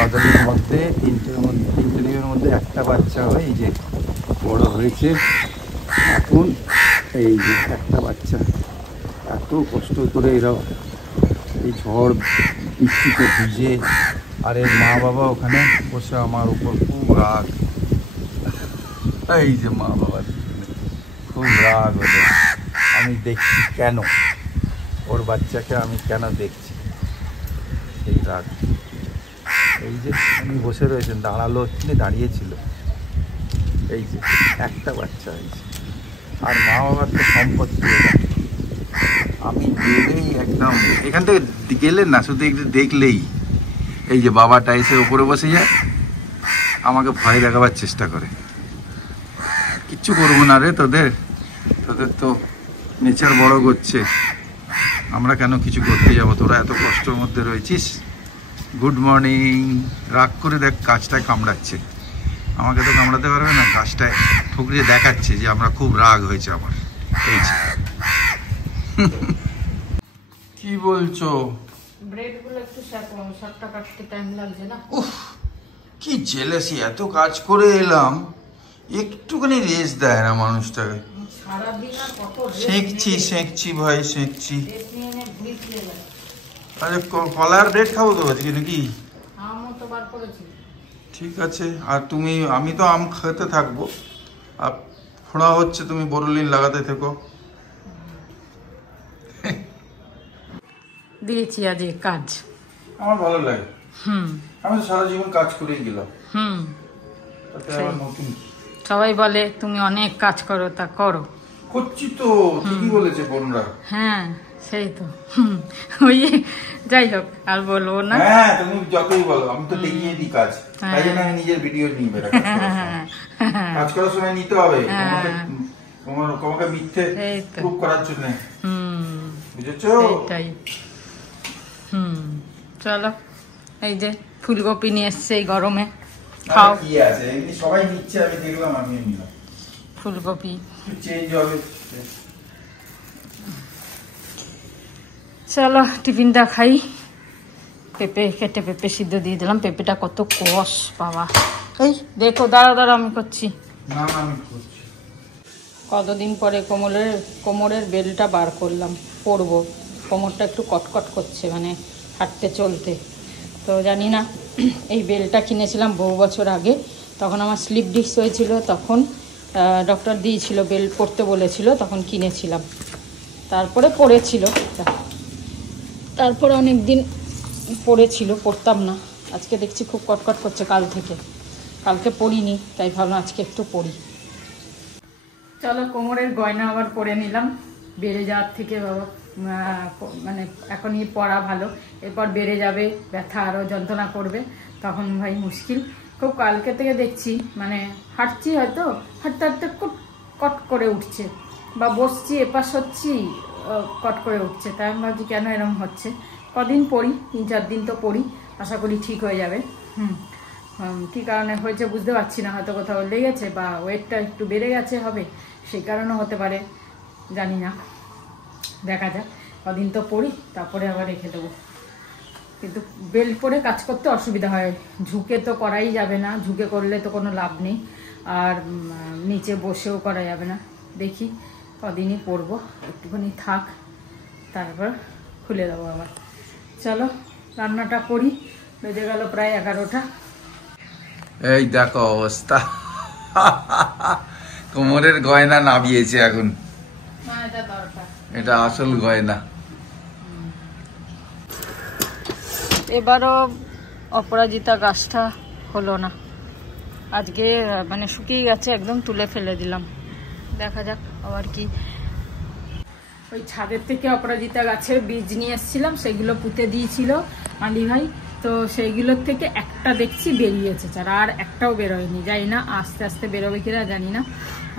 বাদলের মধ্যে তিনটে ডিমের মধ্যে একটা বাচ্চা হয়, এই যে বড় হয়েছে এখন, এই যে একটা বাচ্চা। এত কষ্ট করে এরা এই ঝড় বৃষ্টিতে ভিজে, আর এর মা বাবা ওখানে বসে আমার উপর খুব রাগ। এই যে মা বাবার খুব রাগ হলো, আমি দেখছি কেন ওর বাচ্চাকে আমি কেন দেখছি, সেই রাগ। এই যে উনি বসে রয়েছেন, দাঁড়ালো দাঁড়িয়েছিল, এই যে একটা বাচ্চা হয়েছে। আর মা বাবার তো সম্পত্তি, আমি গেলেই একদম এখান থেকে গেলেন না, শুধু একটু দেখলেই এই যে বাবাটা এসে উপরে বসে যায়, আমাকে ভয় দেখাবার চেষ্টা করে। কিচ্ছু করবো না রে, তোদের তো নেচার বড় করছে, আমরা কেন কিছু করতে যাবো, তোরা এত কষ্টের মধ্যে রয়েছিস। Good morning. রাগ করে দেখ, গাছটায় কামড়াচ্ছে, আমাকে তো কামড়াতে পারবে না, গাছটায় ঠুকরিয়ে দেখাচ্ছে যে আমরা খুব রাগ হয়েছে আমার। এই যে কি বলছো? ব্রেডগুলো একটু শর্টটা কাটতে টাইম লাগছে না? উফ কি জেলাসি, এত কাজ করে এলাম, একটুখানি রেস্ট দেয় না মানুষটাকে। সারাদিন আর কত সেঁকছি ভাই, সেঁকছি। আরে কলার ব্রেড খাবো তো আজকে নাকি? আমও তো বার করেছি। ঠিক আছে, আর তুমি, আমি তো আম খেতে থাকবো, আর ফোড়া হচ্ছে, তুমি বরলিন লাগাতে থেকো। দিয়েছি আজ কাজ, আমার ভালো লাগে। আমি তো সারা জীবন কাজ করেই গেলাম। তাতে আবার নতুন সবাই বলে তুমি অনেক কাজ করো, তা করো। করছি তো, ঠিকই বলেছে বোনরা। হ্যাঁ সেই তো, ওই যাই হোক আর বলবো না। হ্যাঁ তুমি যতই বলো, আমি তো দেখিয়ে দিই কাজ, তাই জন্য আমি নিজের ভিডিও নিয়ে বেড়াই। কাজ করার সময় নিতে হবে, তোমাকে মিথ্যে প্রুফ করার জন্য, বুঝেছো? এটাই। চলো, এই যে ফুলকপি নিয়ে এসছে এই গরমে, খাও। কি আছে, এমনি সবাই নিচ্ছে, আমি দেখলাম, আমিও নিলাম ফুলকপি। চেঞ্জ হবে। চলো টিফিনটা খাই। পেঁপে কেটে পেঁপে সিদ্ধ দিয়ে দিলাম, পেঁপেটা কত কষ বাবা। এই দেখো, দাঁড়া আমি করছি। না আমি করছি। কতদিন পরে কোমরের বেলটা বার করলাম, পরবো। কোমরটা একটু কটকট করছে, মানে হাঁটতে চলতে। তো জানি না, এই বেলটা কিনেছিলাম বহু বছর আগে, তখন আমার স্লিপ ডিস্ক হয়েছিল, তখন ডক্টর দিয়েছিল, বেল পরতে বলেছিল, তখন কিনেছিলাম। তারপরে পড়েছিল, তারপরে অনেক দিন পড়তাম না। আজকে দেখছি খুব কটকট করছে কাল থেকে, কালকে পরিনি, তাই ভাবলাম আজকে একটু পরি। চলো কোমরের গয়না আবার পরে নিলাম, বেড়ে যাওয়ার থেকে বাবা, মানে এখনই পরা ভালো, এরপর বেড়ে যাবে, ব্যথা আরও যন্ত্রণা করবে, তখন ভাই মুশকিল খুব। কালকে থেকে দেখছি, মানে হাঁটছি, হয়তো হাঁটতে হাঁটতে কট করে উঠছে, বা বসছি এপাশ হচ্ছি কট করে উঠছে। তাই আমি ভাবছি কেন এরকম হচ্ছে। কদিন পড়ি, 3-4 দিন তো পড়ি, আশা করি ঠিক হয়ে যাবে। কী কারণে হয়েছে বুঝতে পারছি না, হয়তো কোথাও লেগেছে বা ওয়েটটা একটু বেড়ে গেছে, হবে সেই কারণেও হতে পারে, জানি না, দেখা যাক। কদিন তো পড়ি, তারপরে আবার রেখে দেবো। কিন্তু বেল্ট পরে কাজ করতে অসুবিধা হয়, ঝুঁকে তো করাই যাবে না, ঝুঁকে করলে তো কোনো লাভ নেই, আর নিচে বসেও করা যাবে না। দেখি কদিনই পরবো, একটুখানি থাক, তারপর খুলে দেবো আবার। চলো রান্নাটা করি, বেজে গেল প্রায় 11টা। এই দেখো অবস্থা, কোমরের গয়না নামিয়েছে এখন, এটা আসল গয়না। এবারও অপরাজিতা গাছটা হলো না, আজকে মানে শুকিয়ে গেছে একদম, তুলে ফেলে দিলাম। দেখা যাক আবার কি। ওই ছাদের থেকে অপরাজিতা গাছের বীজ নিয়ে এসেছিলাম, সেগুলো পুঁতে দিয়েছিল মালি ভাই, তো সেইগুলোর থেকে একটা দেখছি বেরিয়েছে চারা, আর একটাও বেরোয়নি, জানি না আস্তে আস্তে বেরোবে কিনা জানি না।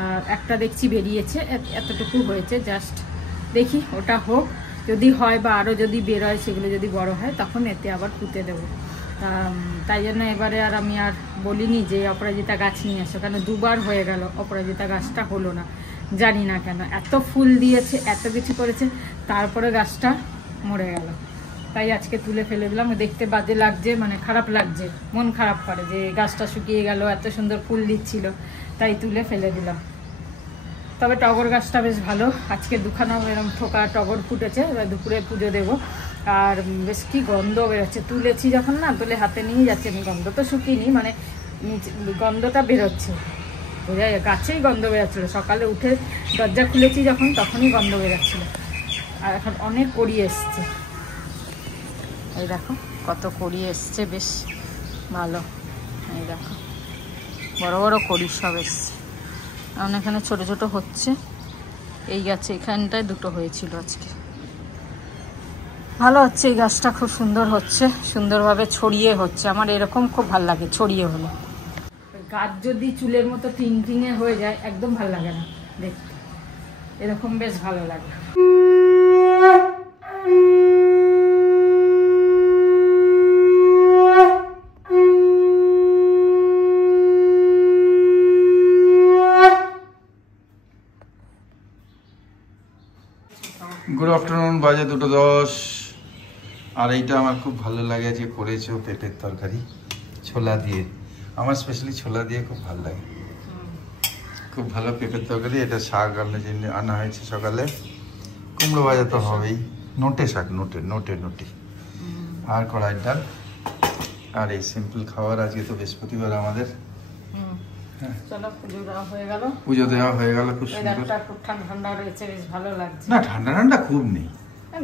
আর একটা দেখছি বেরিয়েছে, এতটুকু হয়েছে জাস্ট, দেখি ওটা হোক, যদি হয় বা আরও যদি বেরোয়, সেগুলো যদি বড় হয় তখন এতে আবার পুঁতে দেবো। তাই জন্য এবারে আর আমি আর বলিনি যে অপরাজিতা গাছ নিয়ে আসো, কেন 2বার হয়ে গেল অপরাজিতা গাছটা হলো না, জানি না কেন। এত ফুল দিয়েছে, এত কিছু করেছে, তারপরে গাছটা মরে গেল। তাই আজকে তুলে ফেলে দিলাম। দেখতে বাজে লাগছে, মানে খারাপ লাগছে, মন খারাপ করে যে গাছটা শুকিয়ে গেল, এত সুন্দর ফুল দিচ্ছিল, তাই তুলে ফেলে দিলাম। তবে টগর গাছটা বেশ ভালো, আজকে দুখানা এরকম থোকা টগর ফুটেছে, এবার দুপুরে পুজো দেবো। আর বেশ কি গন্ধ বেরোচ্ছে, তুলেছি যখন না, তুলে হাতে নিয়ে যাচ্ছে, গন্ধ তো শুকিনি, মানে গন্ধটা বেরোচ্ছে, বোঝা যায় গাছেই গন্ধ বেরোচ্ছিলো। সকালে উঠে দরজা খুলেছি যখন, তখনই গন্ধ বেরোচ্ছিলো। আর এখন অনেক কড়ি এসছে, এই দেখো কত কড়ি এসছে, বেশ ভালো। এই দেখো বড় বড় কড়ি সব এসছে, কারণ এখানে ছোট ছোট হচ্ছে। এই গাছে এখানটায় দুটো হয়েছিল আজকে, ভালো হচ্ছে। এই গাছটা খুব সুন্দর হচ্ছে, সুন্দরভাবে ছড়িয়ে হচ্ছে। আমার এরকম খুব ভালো লাগে, ছড়িয়ে হলো। গাছ যদি চুলের মতো টিংটিঙে হয়ে যায়, একদম ভালো লাগে না দেখতে, এরকম বেশ ভালো লাগে। গুড আফটারনুন, বাজে 2:10। আর এইটা আমার খুব ভালো লাগে যে করেছো পেঁপের তরকারি ছোলা দিয়ে। আমার স্পেশালি ছোলা দিয়ে খুব ভালো লাগে, খুব ভালো পেঁপের তরকারি। এটা শাক আনা হয়েছে সকালে, কুমড়ো ভাজা তো হবেই, নোটে শাক, নোটে নোটে নোটে, আর কড়াইয়ের ডাল। আর এই সিম্পল খাবার। আজকে তো বৃহস্পতিবার আমাদের, পুজো দেওয়া হয়ে গেল। খুব সুন্দর, ঠান্ডা রয়েছে, বেশ ভালো লাগছে। না ঠান্ডা ঠান্ডা খুব নেই,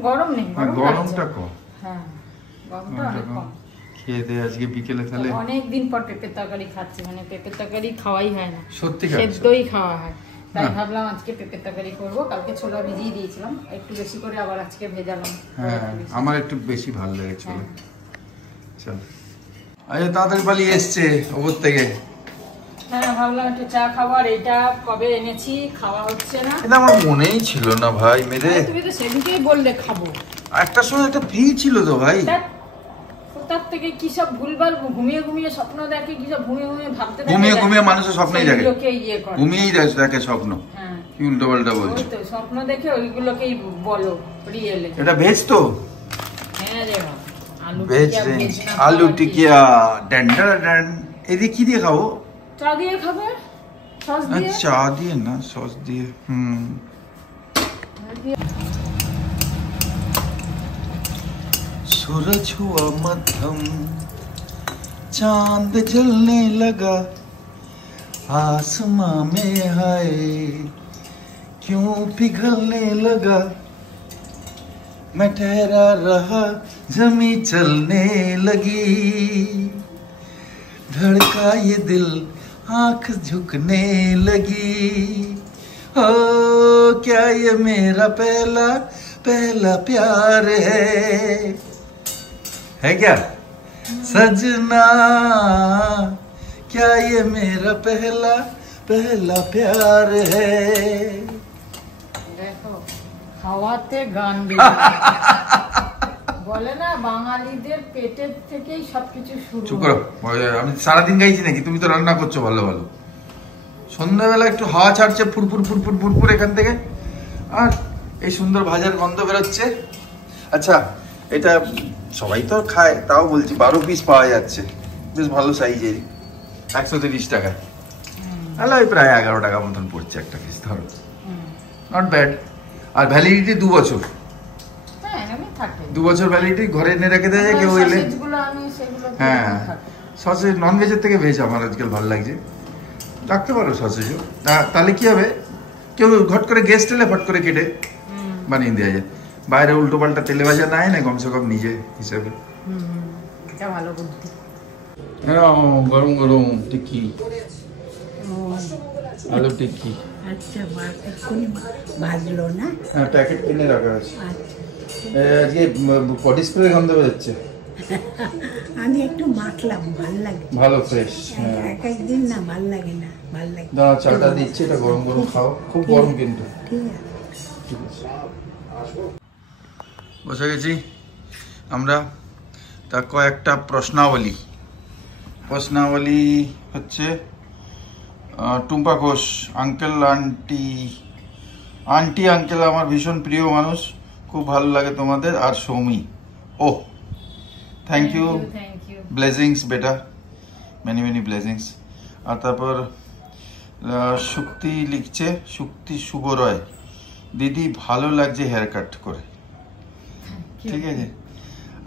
গরম নেই, গরমটা কম। হ্যাঁ, গরমটা অনেক কম। খেয়ে দিয়ে আজকে বিকেলে তাহলে অনেকদিন পর পেঁপের তরকারি খাচ্ছি, মানে পেঁপের তরকারি খাওয়াই হয় না, সত্যি সেদ্ধই খাওয়া হয়। তাই ভাবলাম আজকে পেঁপের তরকারি করবো। কালকে ছোলা ভিজিয়ে দিয়েছিলাম, একটু বেশি করে আবার আজকে ভেজালাম। হ্যাঁ, আমার একটু বেশি ভালো লাগে ছোলা। চল, আচ্ছা তাড়াতাড়ি পালিয়ে এসছে ওপর থেকে। হ্যাঁ, ভাবলাম একটু চা খাবার। এটা কবে এনেছি, খাওয়া হচ্ছে না। এটা আমার মনেই ছিল না ভাই মেরে। তুমি তো সেদিনকেই বললে খাবো। একটা সময় একটা ফ্রি ছিল তো ভাই। তার থেকে কি সব ভুলভাল ঘুমিয়ে ঘুমিয়ে স্বপ্ন দেখে, কি সব ঘুমিয়ে ঘুমিয়ে ভাবতে থাকে, ঘুমিয়ে ঘুমিয়ে মানুষের স্বপ্নই দেখে, ঘুমিয়েই দেখে স্বপ্ন। হ্যাঁ, কি উল্টো পাল্টা বলছো। তো স্বপ্ন দেখে ওইগুলোকেই বলো রিয়েলে। এটা ভেজ তো? হ্যাঁ রে বাবা, ভেজ, আলু টিকিয়া ড্যান ড্যান। এদিকে কি দিয়ে খাবো? চা দিয়ে খাবে, সস দিয়ে। চা দিয়ে না, সস দিয়ে। सूरज हुआ मध्यम, चांद जलने लगा, आसमां में हाय क्यों पिघलने लगा, मैं ठहरा रहा जमी चलने लगी, धड़का ये दिल आंख झुकने लगी, ओ क्या ये मेरा पहला पहला प्यार है क्या सजना, क्या ये मेरा पहला पहला प्यार है। দেখো খাওয়াতে গান বলে না, বাঙালিদের পেটের থেকেই সবকিছু শুরু। চুপ করো, আমি সারাদিন গাইছি নাকি? তুমি তো রান্না করছো ভালো ভালো। সন্ধ্যাবেলা একটু হাওয়া ছাড়ছে ফুরফুর ফুরফুর ফুরফুর এখান থেকে, আর এই সুন্দর ভাজার গন্ধ বেরোচ্ছে। আচ্ছা, এটা সবাই তো খায়, তাও বলছি 12 পিস পাওয়া যাচ্ছে, বেশ ভালো সাইজের, 130 টাকায়। তাহলে ওই প্রায় 11 টাকা মতন পড়ছে একটা পিস, ধরো নট ব্যাড। আর ভ্যালিডিটি 2 বছর। হ্যাঁ, 2 বছর ভ্যালিডিটি, ঘরে এনে রেখে দেয় কেউ এলে। হ্যাঁ, সসেজ নন ভেজের থেকে ভেজ আমার আজকাল ভালো লাগছে, রাখতে পারো সসেজও। তাহলে কি হবে, কেউ ঘট করে গেস্ট এলে ফট করে কেটে বানিয়ে দেওয়া যায়। বাইরে উল্টো পাল্টা তেলে ভাজা নাই না, কমসে কম নিজে হিসাবে। ভালো বুদ্ধি। গরম গরম টিক্কি, আলু টিক্কি। আচ্ছা, ভাজলো না? হ্যাঁ, প্যাকেট কিনে রাখা আছে। আজকে বডি স্প্রে গন্ধ বেরোচ্ছে। আমি একটু মাখলাম, ভাল লাগে, ভালো ফ্রেশ। এক একদিন না ভাল লাগে না, ভাল লাগে। দাঁড়া, চাটা দিচ্ছি, এটা গরম গরম খাও, খুব গরম কিন্তু। ঠিক আছে, ঠিক আছে। বসে গেছি আমরা। তা কয়েকটা প্রশ্নাবলী হচ্ছে Tumpa Ghosh, uncle aunty uncle আমার ভীষণ প্রিয় মানুষ, খুব ভালো লাগে তোমাদের। আর Soumi Oh, thank you. Thank you. Blessings বেটা, মেনি ব্লেসিংস। আর তারপর শুক্তি লিখছে, শুক্তি শুভ রয়, দিদি ভালো লাগছে হেয়ার কাট করে, ঠিক আছে।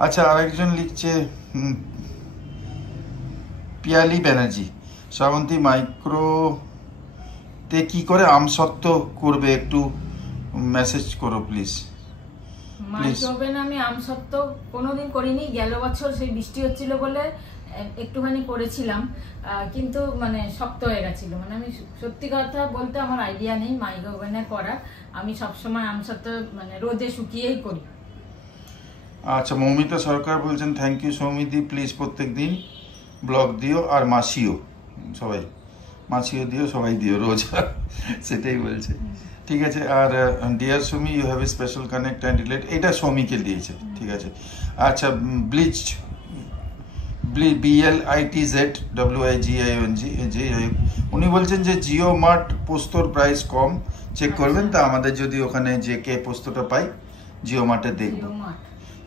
আচ্ছা, আরেকজন লিখছে পিয়ালি ব্যানার্জি, শ্রাবন্তী মাইক্রো তে কি করে আমসত্ত্ব করবে একটু মেসেজ করো প্লিজ। মাইক্রোওভেন আমি আমসত্ত্ব কোনোদিন করিনি, গেল বছর সেই বৃষ্টি হচ্ছিল বলে একটুখানি করেছিলাম, কিন্তু মানে শক্ত হয়ে গেছিল। মানে আমি সত্যি কথা বলতে আমার আইডিয়া নেই মাইক্রোওভেনে করার। আমি সবসময় আমসত্ত্ব মানে রোদে শুকিয়েই করি। আচ্ছা, মৌমিতা সরকার বলছেন থ্যাংক ইউ সৌমিদি, প্লিজ প্রত্যেক দিন ব্লগ দিও আর মাসিও, সবাই মাসিও দিও, সবাই দিও রোজ, সেটাই বলছে, ঠিক আছে। আর dear Soumi, you have a special connect and relate, এটা সৌমিকে দিয়েছে, ঠিক আছে। আচ্ছা, ব্লিচড BLITZ WIGIONG, উনি বলছেন যে জিও মার্ট পোস্তর প্রাইস কম, চেক করবেন। তা আমাদের যদি ওখানে যে কে পোস্তটা পাই জিও মার্টে দেখবো।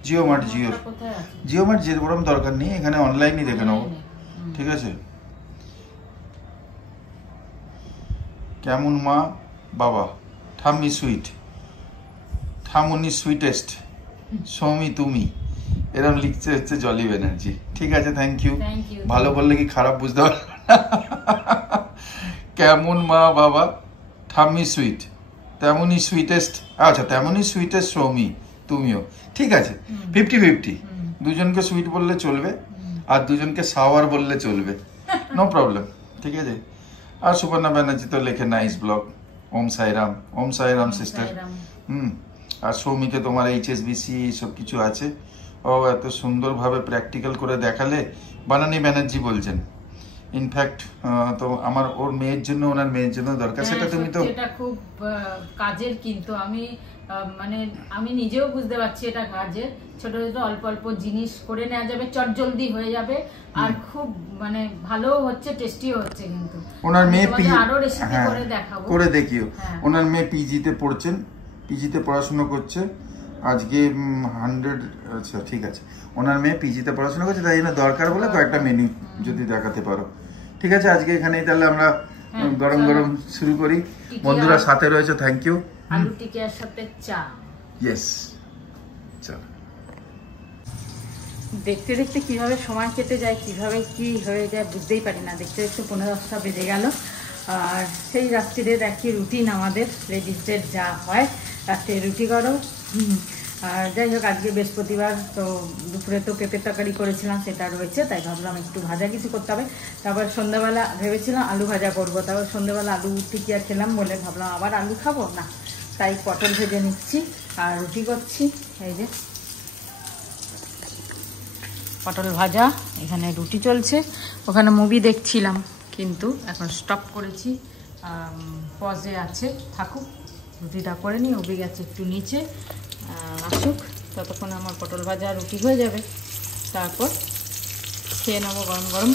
জিও মার্ট যে বরং দরকার নেই, এখানে অনলাইনই দেখে নেবো, ঠিক আছে। কেমন মা বাবা, ঠাম্মি সুইট, ঠামুনি সুইটেস্ট, সৌমি তুমি, এরকম লিখছে হচ্ছে জলি ব্যানার্জি, ঠিক আছে। Thank you. ভালো বললে কি খারাপ বুঝতে পারলো না। কেমন মা বাবা, ঠাম্মি সুইট, তেমনই সুইটেস্ট, আচ্ছা তেমনই সুইটেস্ট সৌমি তুমিও, ঠিক আছে। 50-50, দুজনকে সুইট বললে চলবে আর দুজনকে সাওয়ার বললে চলবে, নো প্রবলেম, ঠিক আছে। আর সুপর্ণা ব্যানার্জি তো লেখে নাইস ব্লগ, ওম সাইরাম সিস্টার। আর সৌমিকে তোমার HSBC সব কিছু আছে, ও এত সুন্দরভাবে প্র্যাকটিক্যাল করে দেখালে। বানানি ব্যানার্জি বলছেন ইনফ্যাক্ট তো আমার ওর মেয়ের জন্য, ওনার মেয়ের জন্য দরকার, সেটা তুমি তো, এটা খুব কাজের, কিন্তু আমি মানে আমি নিজেও বুঝতে পারছি এটা কাজের। ছোট ছোট অল্প অল্প জিনিস করে নেওয়া যাবে, চটজলদি হয়ে যাবে, আর খুব মানে ভালো হচ্ছে, টেস্টিও হচ্ছে। কিন্তু ওনার মেয়ে আরো রেসিপি করে দেখাবো, করে দেখিও। ওনার মেয়ে পিজিতে পড়ছেন, পিজিতে পড়াশোনা করছে আজকে 100, আচ্ছা ঠিক আছে, ওনার মেয়ে পিজিতে পড়াশোনা করছে, তাই জন্য দরকার বলে কয়েকটা মেনু যদি দেখাতে পারো, ঠিক আছে। আজকে এখানেই তাহলে আমরা গরম গরম শুরু করি। বন্ধুরা সাথে রয়েছে, থ্যাংক ইউ। আলু টিকিয়ার সাথে চা, ইয়েস, চল। দেখতে দেখতে কিভাবে সময় কেটে যায়, কিভাবে কি হয়ে যায় বুঝতেই পারি না। দেখতে দেখতে 15-10টা বেজে গেল। আর সেই রাত্রিরে দেখি রুটিন আমাদের লেডিসদের যা হয়, রাত্রে রুটি করো। আর যাই হোক, আজকে বৃহস্পতিবার তো দুপুরে তো পেঁপের তরকারি করেছিলাম, সেটা রয়েছে, তাই ভাবলাম একটু ভাজা কিছু করতে হবে। তারপর সন্ধ্যাবেলা ভেবেছিলাম আলু ভাজা করবো, তারপর সন্ধ্যাবেলা আলু টিকিয়া খেলাম বলে ভাবলাম আবার আলু খাবো না, তাই পটল ভেজে নিচ্ছি আর রুটি করছি। এই যে পটল ভাজা, এখানে রুটি চলছে, ওখানে মুভি দেখছিলাম কিন্তু এখন স্টপ করেছি, পজে আছে, থাকুক, রুটিটা করে নিই। উবে গেছে একটু নিচে, আসুক, ততক্ষণ আমার পটল ভাজা রুটি হয়ে যাবে, তারপর খেয়ে নেবো গরম গরম।